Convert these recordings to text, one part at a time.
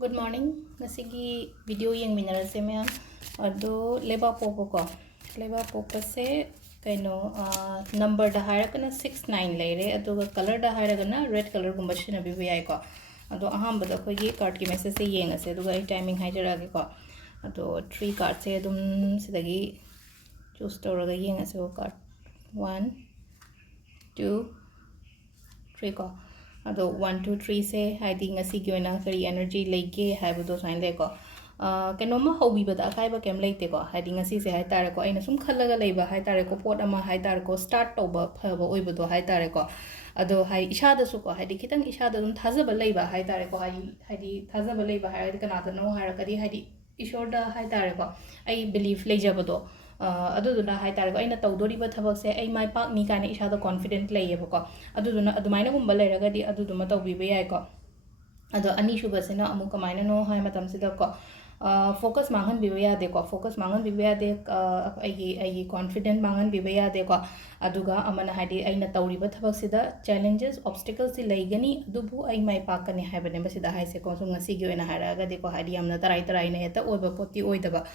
Good morning. Ngasigi video yang minarase ma'am. Ado leba popo ko. Leba popo se kaino number da hire kana 69 leire. Ado color da hire kana red color gumba shina bibi ai ko. Ado aham bada ko ye card ki message se yenga se. Ado ai timing hajara ge ko. Ado 3 card se adum sidagi choose toraga yenga se ko card 1 2 3 ko. Ado 1 2 3 se haidi ngasigi oina kari energy lege haibudo sign le ko kenoma hobi bada kai ba kem leite ko haidi ngasi se hai tare ko aina sum khalaga leiba hai tare ko pot ama hai tare ko start toba phaba oibudo hai tare ko ado hai isha da su ko haidi kitang isha da dum thaza ba leiba hai tare ko haidi thaza ba leiba hai kana da no hai kadi haidi ishor da hai tare ko ai belief leijabado aduduna hai tare ko aina tawdoriba thabak se ai mai pak ni kana isha da confident leiye ko aduduna adumaina gumba leiragadi aduduma tawbiba yai ko ado ani shuba sena amu kamaina no hai matam sida ko focus mangan biba yade ko focus mangan biba yade ai confident mangan biba yade ko aduga amana haidi aina tawriba thabak sida challenges obstacles si leigani adubu ai mai pakani haibane basida haise ko so ngasi gi oina haraga de ko haidi amna tarai na heta oiba poti oidaba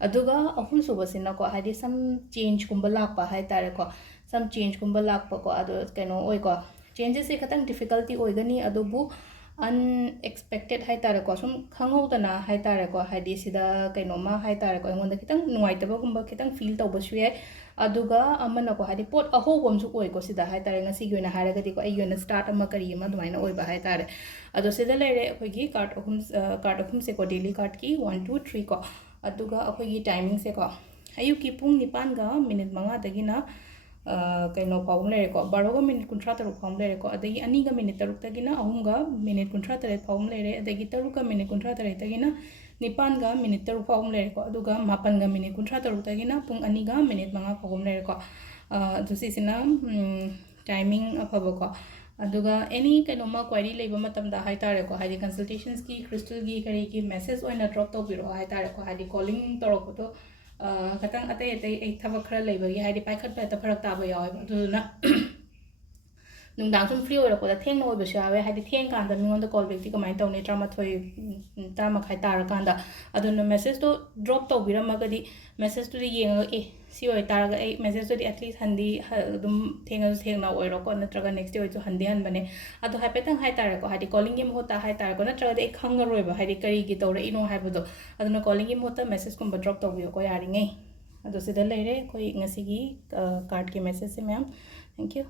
aduga ahum suba sena ko haidi some change kumba lakpa hai tare ko some change kumba lakpa ko ado keno oi ko changes se khatang difficulty oigani adubu unexpected hai tare ko sum khangho dana hai tare ko haidi sida kainoma hai tare ko ngonda kitang nuaitaba gumba kitang feel tawba su yai aduga amana ko haidi pot aho bom su koi ko sida hai tare ngasi gi na haraga di ko ai yona start ama kari ama dumaina oi ba hai tare ado sida leire akoi gi card ahum se ko daily card ki 1 2 3 ko aduga akoi gi timing se ko ayu ki pung 9 ga minute manga dagina kaino paum lere ko baroga minute kuntra taru paum lere ko adagi aniga minute taru tagina ahumga minute kuntra taru paum lere adagi taruka minute kuntra taru tagina nipan ga minute taru paum lere ko aduga mapan ga minute kuntra taru tagina pung aniga minute manga paum lere ko dusi sina timing afaba ko aduga any kainoma query leiba matam da hai tare ko haidi consultations ki crystal gi kari ki message oina drop to biro hai tare ko haidi calling toro ko to katang atay ay thaba khara leibagi haidi paikhat pa ta pharak taba yaw aduna nungdang sum free oira ko da theng no oiba shawe haidi theng kan da mingon da call back ti kamai tawne trama thoi trama khai tar kan da aduna message to drop to birama gadi message to yeng e si oi tar ga ai message to at least handi dum theng na oiro ko natraga next day oi to handi han bane adu hai petang hai tar ko haidi calling game hota hai tar ko natraga de khanga roi ba haidi kari gi tawra ino hai bodo aduna calling game hota message kum drop to bi ko yari ngai adu sida leire koi ngasigi card ki message se ma'am thank you